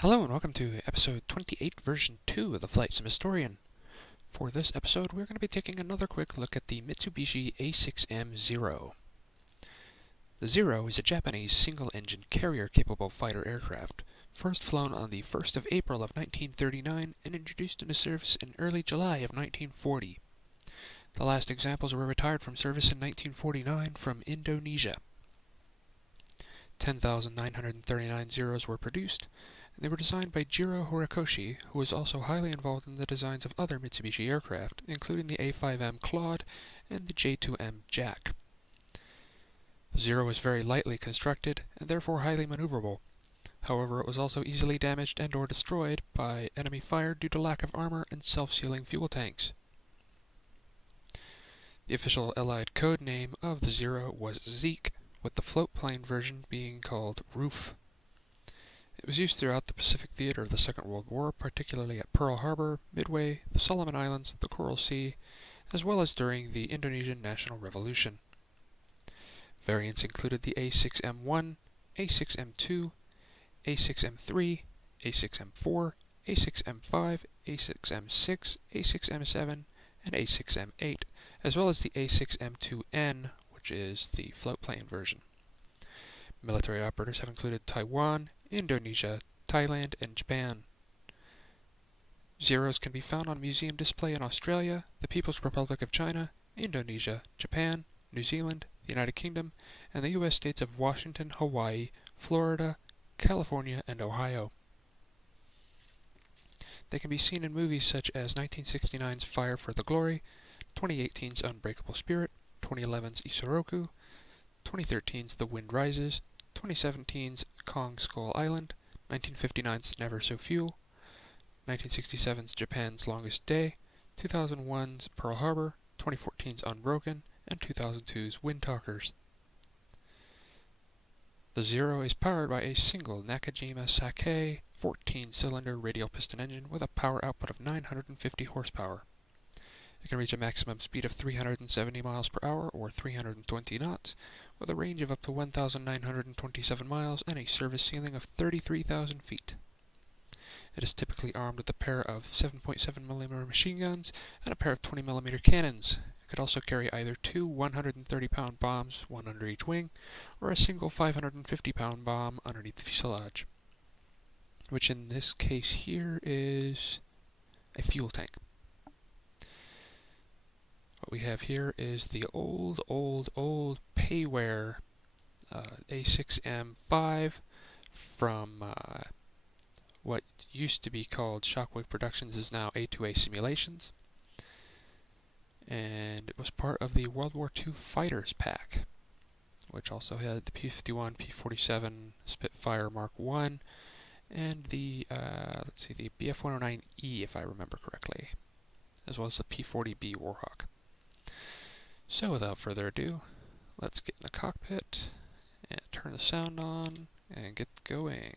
Hello and welcome to episode 28, version 2 of the Flight Sim Historian. For this episode, we're going to be taking another quick look at the Mitsubishi A6M Zero. The Zero is a Japanese single-engine carrier-capable fighter aircraft, first flown on the 1st of April of 1939 and introduced into service in early July of 1940. The last examples were retired from service in 1949 from Indonesia. 10,939 Zeros were produced, and they were designed by Jiro Horikoshi, who was also highly involved in the designs of other Mitsubishi aircraft, including the A5M Claude and the J2M Jack. The Zero was very lightly constructed and therefore highly maneuverable. However, it was also easily damaged and or destroyed by enemy fire due to lack of armor and self-sealing fuel tanks. The official Allied code name of the Zero was Zeke, with the floatplane version being called Roof. It was used throughout the Pacific theater of the Second World War, particularly at Pearl Harbor, Midway, the Solomon Islands, the Coral Sea, as well as during the Indonesian National Revolution. Variants included the A6M1, A6M2, A6M3, A6M4, A6M5, A6M6, A6M7, and A6M8, as well as the A6M2N, which is the floatplane version. Military operators have included Taiwan, Indonesia, Thailand, and Japan. Zeros can be found on museum display in Australia, the People's Republic of China, Indonesia, Japan, New Zealand, the United Kingdom, and the U.S. states of Washington, Hawaii, Florida, California, and Ohio. They can be seen in movies such as 1969's Fire for the Glory, 2018's Unbreakable Spirit, 2011's Isoroku, 2013's The Wind Rises, 2017's Kong Skull Island, 1959's Never So Few, 1967's Japan's Longest Day, 2001's Pearl Harbor, 2014's Unbroken, and 2002's Wind Talkers. The Zero is powered by a single Nakajima Sake 14-cylinder radial piston engine with a power output of 950 horsepower. It can reach a maximum speed of 370 miles per hour or 320 knots, with a range of up to 1,927 miles and a service ceiling of 33,000 feet. It is typically armed with a pair of 7.7mm machine guns and a pair of 20mm cannons. It could also carry either two 130-pound bombs, one under each wing, or a single 550-pound bomb underneath the fuselage, which in this case here is a fuel tank. What we have here is the old payware A6M5 from what used to be called Shockwave Productions, is now A2A Simulations. And it was part of the World War II Fighters pack, which also had the P-51, P-47 Spitfire Mark I, and the, the BF-109E, if I remember correctly, as well as the P-40B Warhawk. So without further ado, let's get in the cockpit and turn the sound on and get going.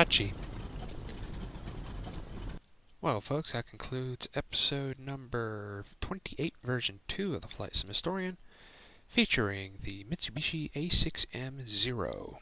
touchy. Well, folks, that concludes episode number 28, version 2 of the Flight Sim Historian, featuring the Mitsubishi A6M Zero.